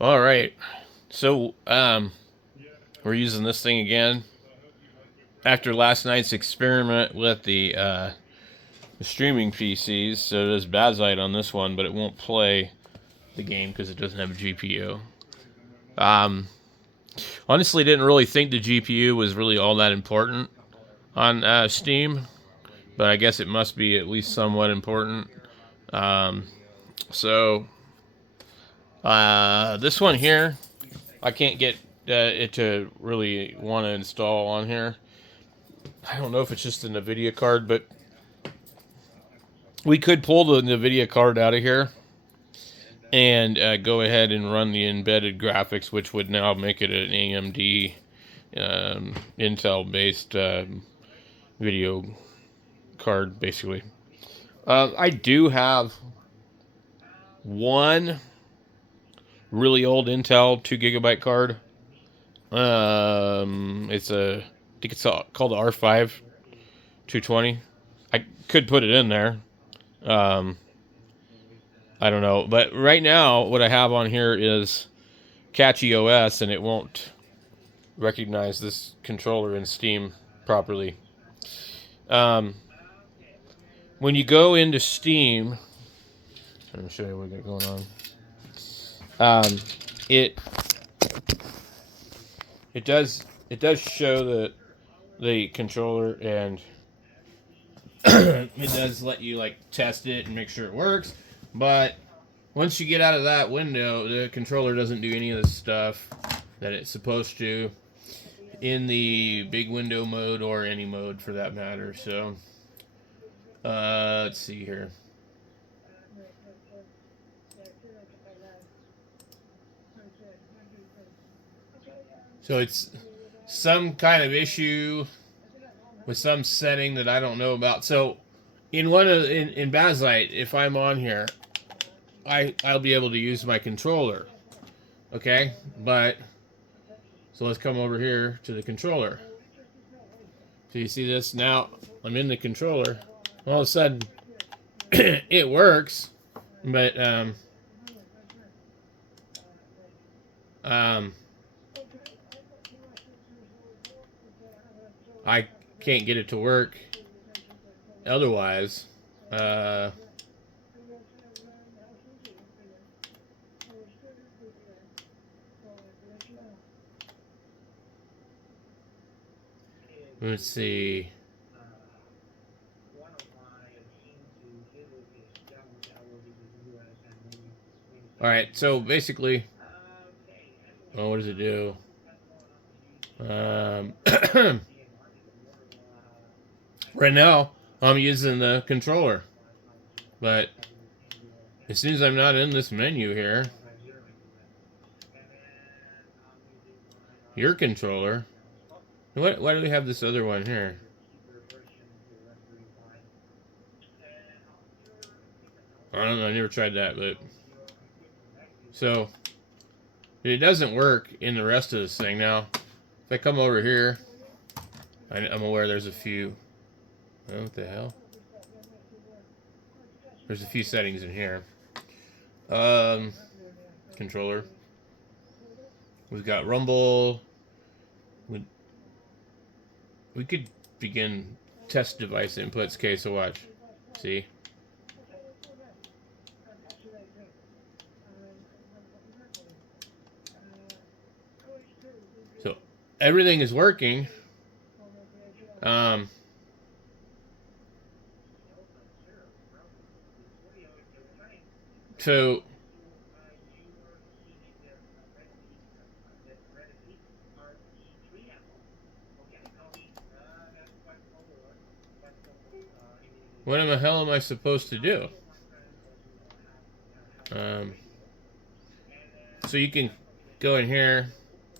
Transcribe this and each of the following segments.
All right. So, we're using this thing again. After last night's experiment with the streaming PCs, so there's Bazite on this one, but it won't play the game because it doesn't have a GPU. Honestly, didn't really think the GPU was really all that important on Steam, but I guess it must be at least somewhat important. Um, so, this one here, I can't get it to really want to install on here. I don't know if it's just a NVIDIA card, but we could pull the NVIDIA card out of here and go ahead and run the embedded graphics, which would now make it an AMD Intel-based video card, basically. I do have one really old Intel 2 GB card. I think it's called the R5 220. I could put it in there. Um, I don't know, but right now what I have on here is Catchy OS, and it won't recognize this controller in Steam properly. Um, when you go into Steam, let me show you what we got going on. It it does show the controller, and it does let you like test it and make sure it works. But once you get out of that window, the controller doesn't do any of the stuff that it's supposed to in the big window mode or any mode for that matter. So let's see here. So it's some kind of issue with some setting that I don't know about. So in Bazite, if I'm on here, I'll be able to use my controller. Okay, but so let's come over here to the controller. So you see this now? I'm in the controller. All of a sudden, it works, but um, I can't get it to work. Otherwise, uh, let's see. All right, so basically, oh, what does it do? Right now, I'm using the controller, but as soon as I'm not in this menu here, your controller. Why do we have this other one here? I don't know. I never tried that, but so it doesn't work in the rest of this thing. Now, if I come over here, I'm aware there's a few. Oh, what the hell? There's a few settings in here. Um, Controller. We've got Rumble. We could begin test device inputs. Okay, so watch. See? So everything is working. Um, so what in the hell am I supposed to do? Um, so you can go in here.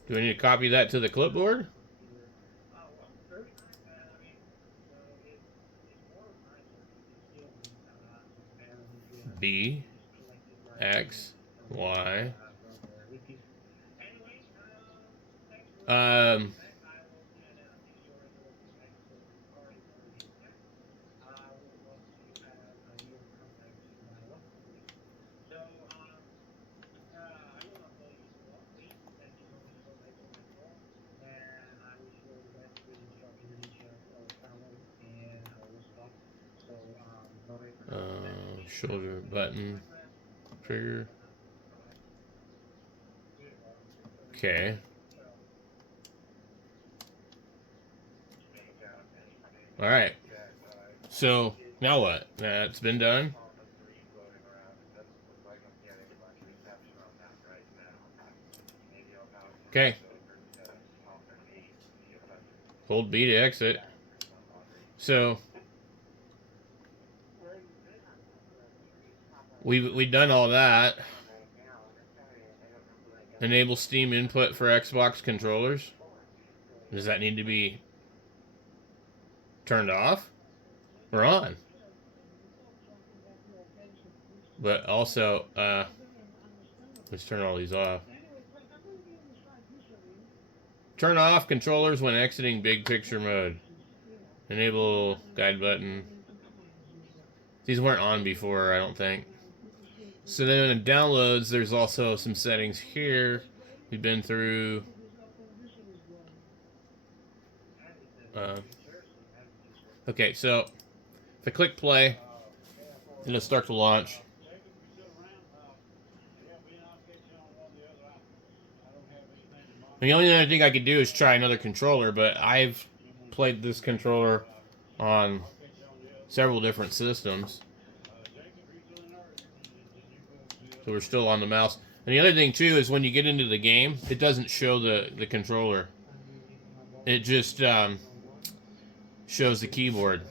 Do I need to copy that to the clipboard? B, X, Y. Um, Shoulder button. Trigger. Okay. Alright. So, now what? That's been done. Okay. Hold B to exit. So, we've done all that. Enable Steam input for Xbox controllers. Does that need to be turned off or on? But also, let's turn all these off. Turn off controllers when exiting big picture mode. Enable guide button. These weren't on before, I don't think. So then in downloads, there's also some settings here. We've been through. Okay, so if I click play, it'll start to launch. The only other thing I could do is try another controller, but I've played this controller on several different systems. So we're still on the mouse. And the other thing, too, is when you get into the game, it doesn't show the controller. It just shows the keyboard.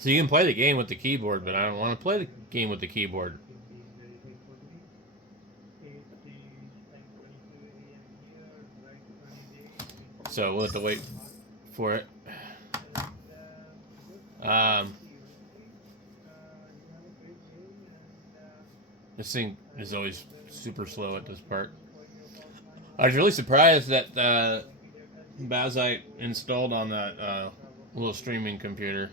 So you can play the game with the keyboard, but I don't want to play the game with the keyboard. So we'll have to wait for it. This thing is always super slow at this part. I was really surprised that Bazite installed on that little streaming computer.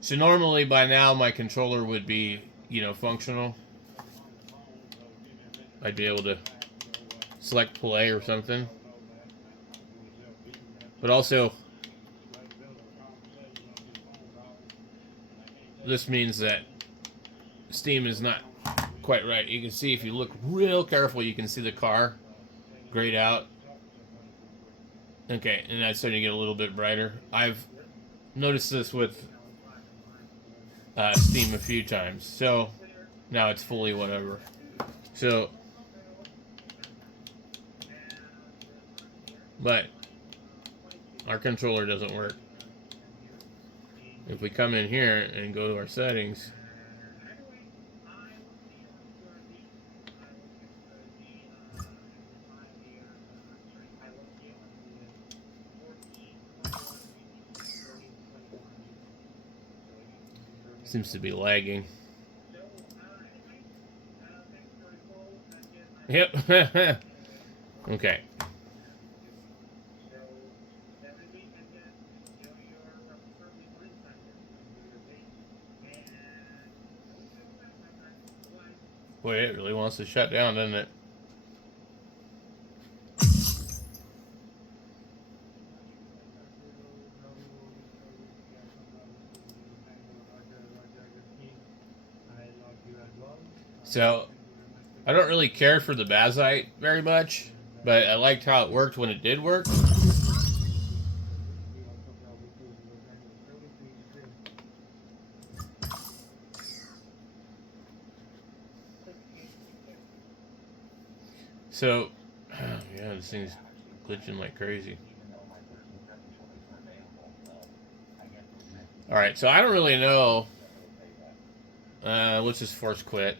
So normally by now my controller would be, functional. I'd be able to select play or something. But also, this means that Steam is not quite right. You can see, if you look real careful, you can see the car grayed out. Okay, and that's starting to get a little bit brighter. I've noticed this with Steam a few times. So now it's fully whatever. So, but our controller doesn't work. If we come in here and go to our settings, seems to be lagging. Yep. Okay. Boy, it really wants to shut down, doesn't it? So, I don't really care for the Bazite very much, but I liked how it worked when it did work. So, yeah, this thing's glitching like crazy. Alright, so I don't really know. Let's just force quit.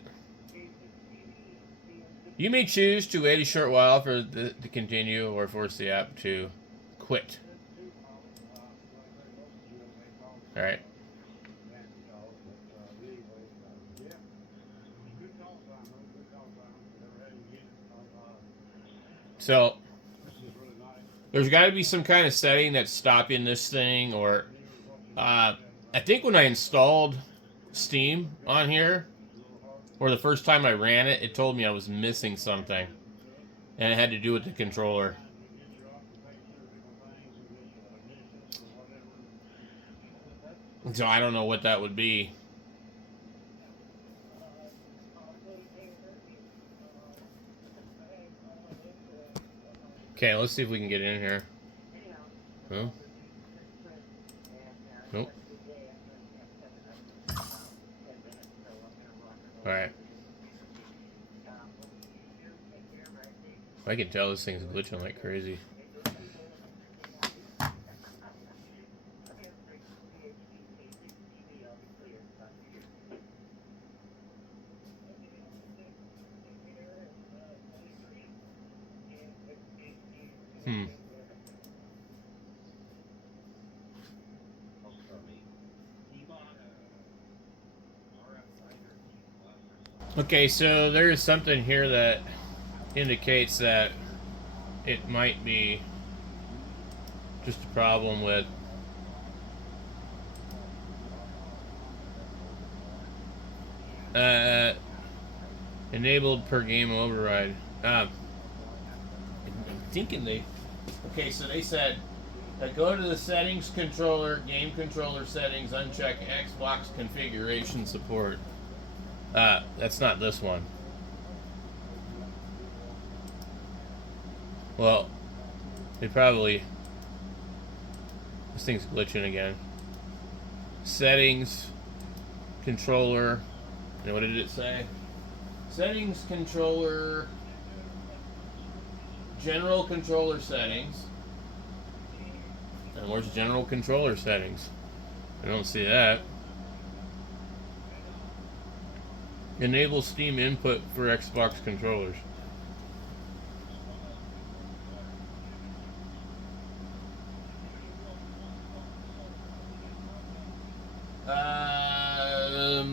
You may choose to wait a short while for to continue, or force the app to quit. Alright. So, there's got to be some kind of setting that's stopping this thing, or I think when I installed Steam on here, or the first time I ran it, it told me I was missing something, and it had to do with the controller. So I don't know what that would be. Okay, let's see if we can get in here. Huh? Nope. Alright. I can tell this thing's glitching like crazy. Okay, so there is something here that indicates that it might be just a problem with enabled per game override. I'm thinking they... Okay, so they said go to the settings controller, game controller settings, uncheck Xbox configuration support. That's not this one. Well, it probably... This thing's glitching again. Settings, controller, and what did it say? Settings, controller, general controller settings. And where's general controller settings? I don't see that. Enable Steam input for Xbox controllers.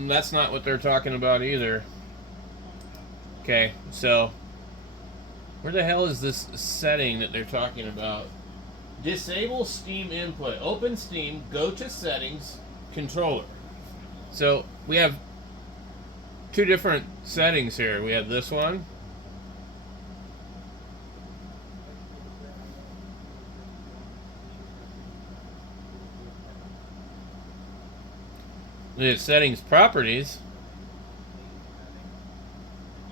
That's not what they're talking about either. Okay, so where the hell is this setting that they're talking about? Disable Steam input. Open Steam, go to settings, controller. So we have two different settings here. We have this one. The settings properties.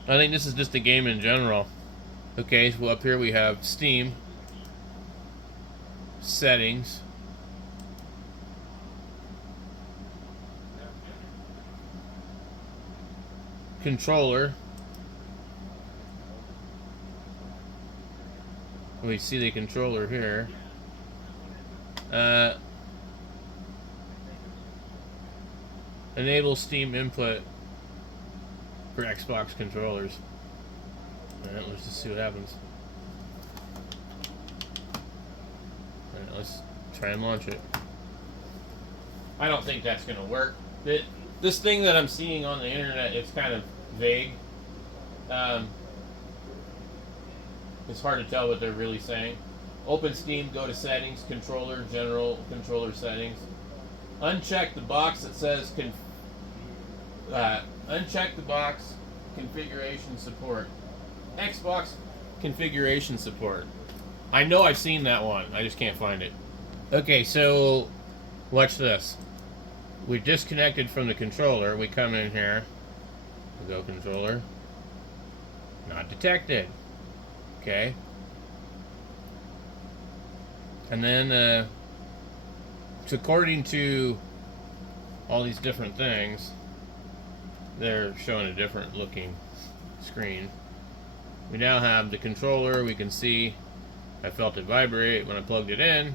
I think this is just the game in general. Okay, so up here we have Steam, settings, controller. We see the controller here. Enable Steam input for Xbox controllers. Alright, let's just see what happens. Alright, let's try and launch it. I don't think that's going to work. This thing that I'm seeing on the internet, it's kind of vague. It's hard to tell what they're really saying. Open Steam, go to settings, controller, general controller settings. Uncheck the box that says uncheck the box configuration support. Xbox configuration support. I know I've seen that one. I just can't find it. Okay, so watch this. We disconnected from the controller. We come in here. We go controller. Not detected. Okay. And then so according to all these different things, they're showing a different looking screen. We now have the controller. We can see I felt it vibrate when I plugged it in.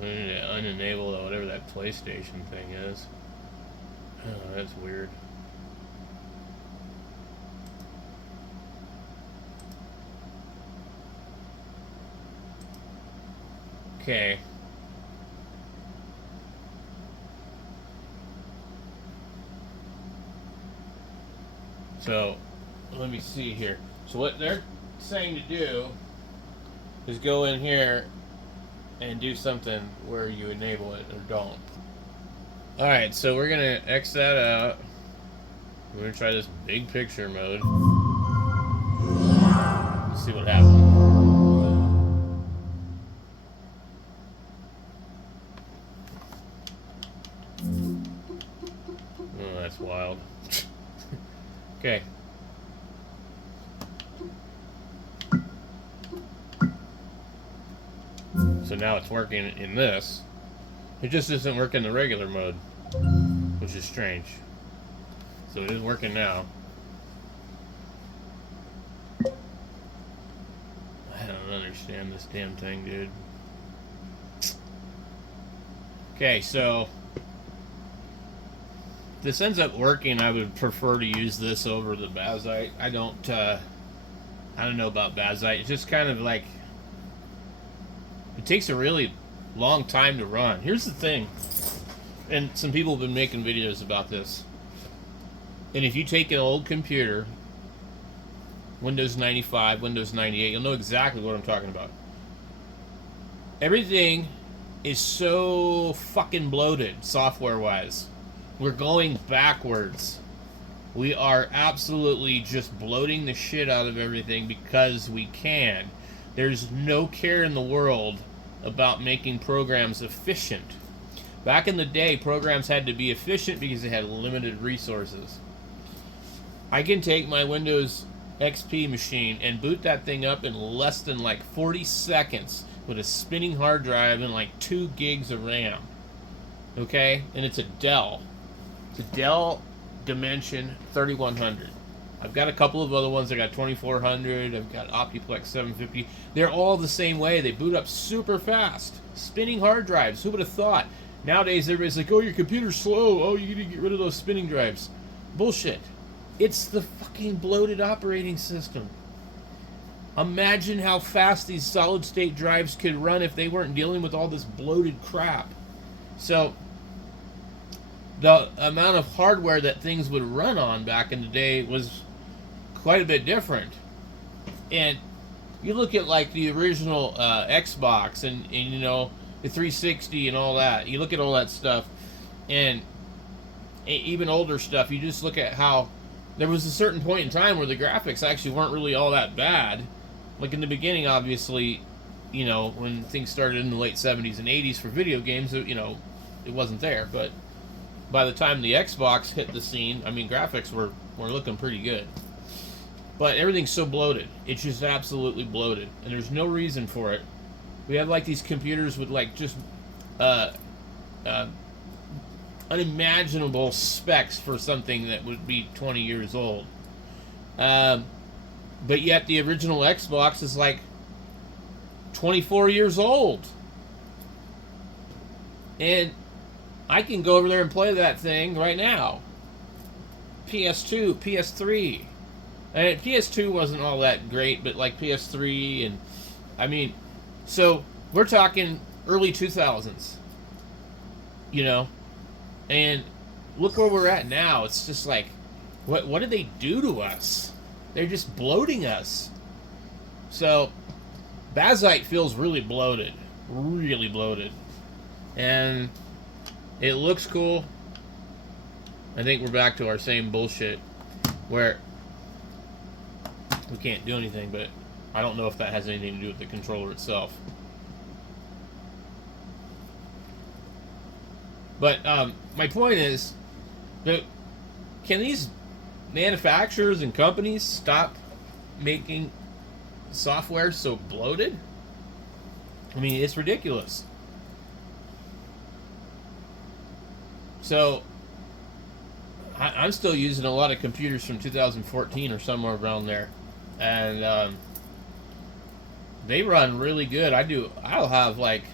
We need to unenable whatever that PlayStation thing is. Oh, that's weird. Okay. So, let me see here. So what they're saying to do is go in here and do something where you enable it or don't. Alright, so we're going to X that out. We're gonna try this big picture mode. Let's see what happens. Oh, that's wild. Okay. So now it's working in this. It just isn't working the regular mode, which is strange. So it is working now. I don't understand this damn thing, dude. Okay, so if this ends up working, I would prefer to use this over the Bazite. I don't know about Bazite. It's just kind of like, it takes a really long time to run. Here's the thing, and some people have been making videos about this. And if you take an old computer, Windows 95, Windows 98, you'll know exactly what I'm talking about. Everything is so fucking bloated, software-wise. We're going backwards. We are absolutely just bloating the shit out of everything because we can. There's no care in the world about making programs efficient. Back in the day, programs had to be efficient because they had limited resources. I can take my Windows XP machine and boot that thing up in less than like 40 seconds with a spinning hard drive and like 2 gigs of RAM. Okay? And it's a Dell. It's a Dell Dimension 3100. I've got a couple of other ones. I got 2400. I've got Optiplex 750. They're all the same way. They boot up super fast. Spinning hard drives. Who would have thought? Nowadays, everybody's like, oh, your computer's slow. Oh, you need to get rid of those spinning drives. Bullshit. It's the fucking bloated operating system. Imagine how fast these solid-state drives could run if they weren't dealing with all this bloated crap. So the amount of hardware that things would run on back in the day was quite a bit different. And you look at like the original Xbox and you know, the 360 and all that. You look at all that stuff, and even older stuff, you just look at how there was a certain point in time where the graphics actually weren't really all that bad. Like in the beginning, obviously, you know, when things started in the late 70s and 80s for video games, you know, it wasn't there. But by the time the Xbox hit the scene, I mean, graphics were looking pretty good. But everything's so bloated. It's just absolutely bloated. And there's no reason for it. We have like these computers with like just unimaginable specs for something that would be 20 years old. But yet the original Xbox is like 24 years old. And I can go over there and play that thing right now. PS2, PS3. And PS2 wasn't all that great, but like PS3 and... I mean, so we're talking early 2000s. You know? And look where we're at now. It's just like, what did they do to us? They're just bloating us. So, Bazite feels really bloated. Really bloated. And it looks cool. I think we're back to our same bullshit where we can't do anything, but I don't know if that has anything to do with the controller itself. But my point is, that can these manufacturers and companies stop making software so bloated? I mean, it's ridiculous. So, I'm still using a lot of computers from 2014 or somewhere around there. And they run really good. I'll have like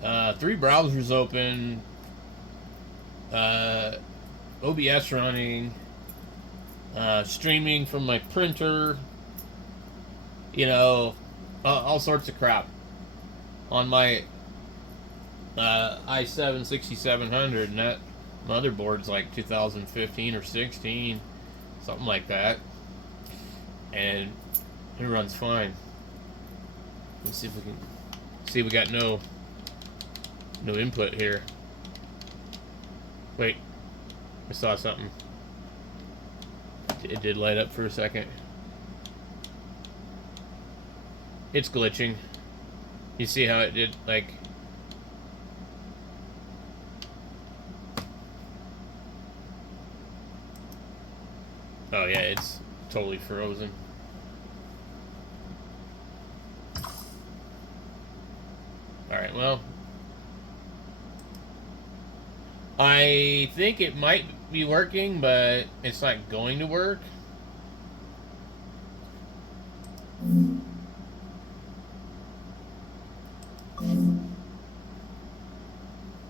3 browsers open, OBS running, streaming from my printer, you know, all sorts of crap on my i7-4790, and that motherboard's like 2015 or 16, something like that, and it runs fine. Let's see if we can see. We got no input here. Wait, I saw something. It did light up for a second. It's glitching. You see how it did, like... Oh yeah, it's totally frozen. Alright, well... I think it might be working, but it's not going to work.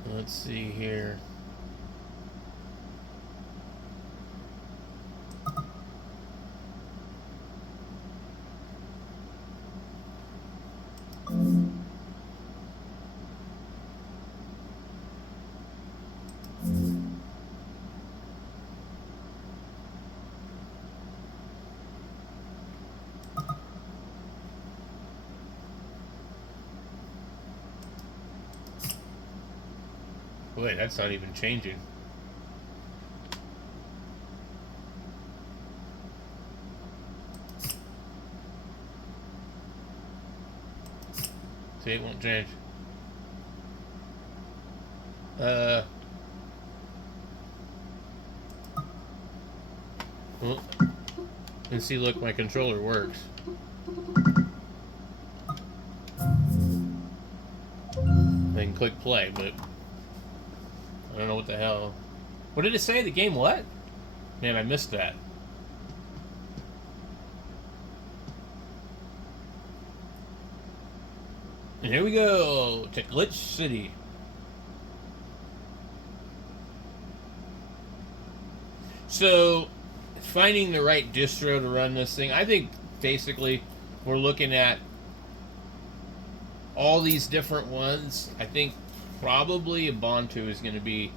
Let's see here. Wait, that's not even changing. See, it won't change. Well, and see, look, my controller works. I can click play, but I don't know what the hell. What did it say? The game what? Man, I missed that. And here we go to Glitch City. So, finding the right distro to run this thing, I think basically we're looking at all these different ones. I think probably Ubuntu is going to be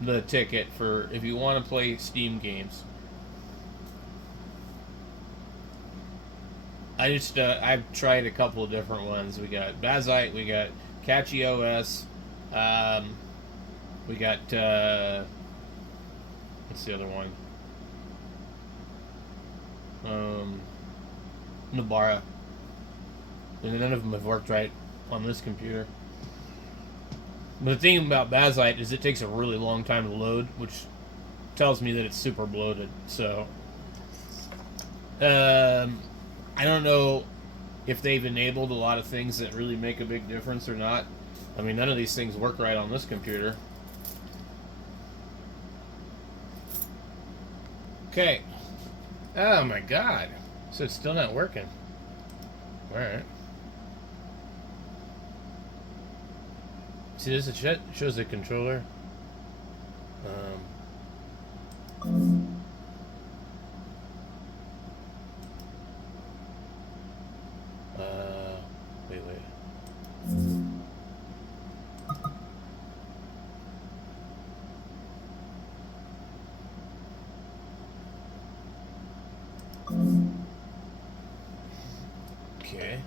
the ticket for if you want to play Steam games. I've tried a couple of different ones. We got Bazite, we got Catchy OS, we got what's the other one? Nabara. And none of them have worked right on this computer. But the thing about Bazite is it takes a really long time to load, which tells me that it's super bloated. So, I don't know if they've enabled a lot of things that really make a big difference or not. I mean, none of these things work right on this computer. Okay. Oh my god. So it's still not working. Alright. See, this shows the controller. Wait. Okay.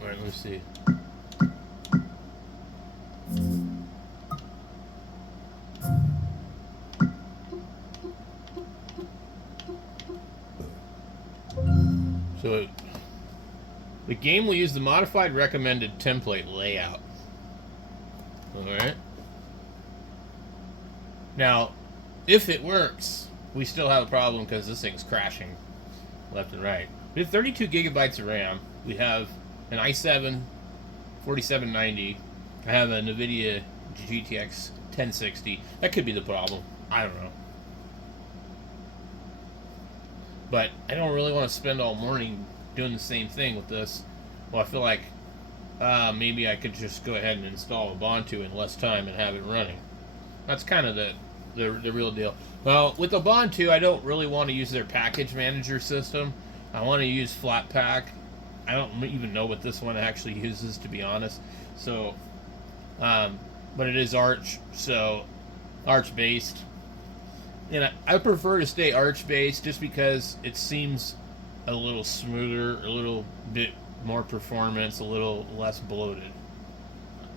Alright, let me see. So, the game will use the modified recommended template layout. Alright. Now, if it works, we still have a problem because this thing's crashing left and right. We have 32 gigabytes of RAM. We have an i7-4790. I have a NVIDIA GTX 1060. That could be the problem. I don't know. But I don't really want to spend all morning doing the same thing with this. Well, I feel like maybe I could just go ahead and install Ubuntu in less time and have it running. That's kind of the real deal. Well, with Ubuntu, I don't really want to use their package manager system. I want to use Flatpak. I don't even know what this one actually uses, to be honest. So, but it is Arch, so Arch-based. And I prefer to stay Arch-based just because it seems a little smoother, a little bit more performance, a little less bloated.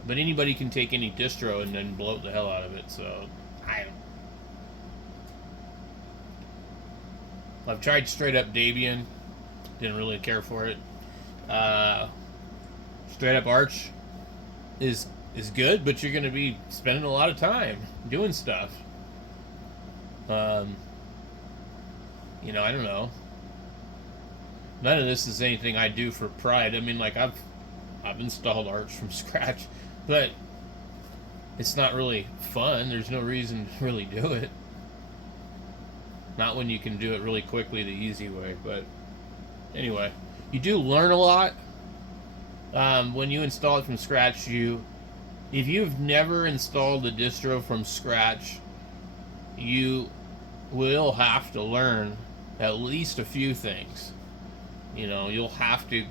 But anybody can take any distro and then bloat the hell out of it. So I've tried straight up Debian, didn't really care for it. Straight up Arch is good, but you're going to be spending a lot of time doing stuff. You know, I don't know. None of this is anything I do for pride. I mean, like, I've installed Arch from scratch, but it's not really fun. There's no reason to really do it. Not when you can do it really quickly the easy way. But anyway, you do learn a lot when you install it from scratch. If you've never installed a distro from scratch, you will have to learn at least a few things. You know, you'll have to,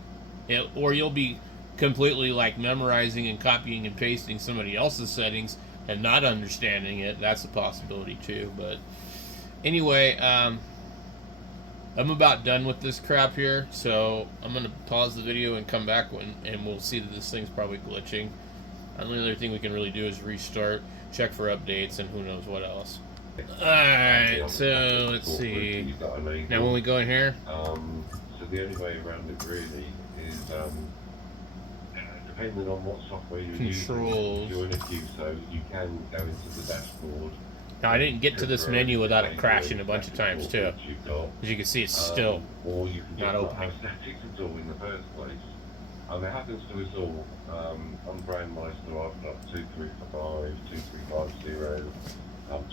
or you'll be completely like memorizing and copying and pasting somebody else's settings and not understanding it. That's a possibility too. But anyway, I'm about done with this crap here, so I'm gonna pause the video and come back and we'll see that this thing's probably glitching. The only other thing we can really do is restart, check for updates, and who knows what else. Alright, so let's see. Now when we go in here, so the only way around it really is depending on what software you're using, join a queue, so you can go into the dashboard. Now I didn't get to this menu without it crashing a bunch of times too. As you can see, it's still or you can not opening. Have statics at all in the first place. It happens to us all. On Brandmeister, I've got 2355, 2350,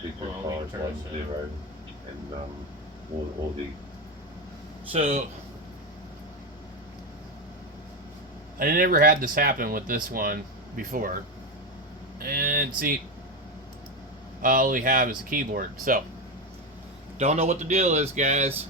23510, and all the. So I never had this happen with this one before, and see, all we have is a keyboard. So don't know what the deal is, guys.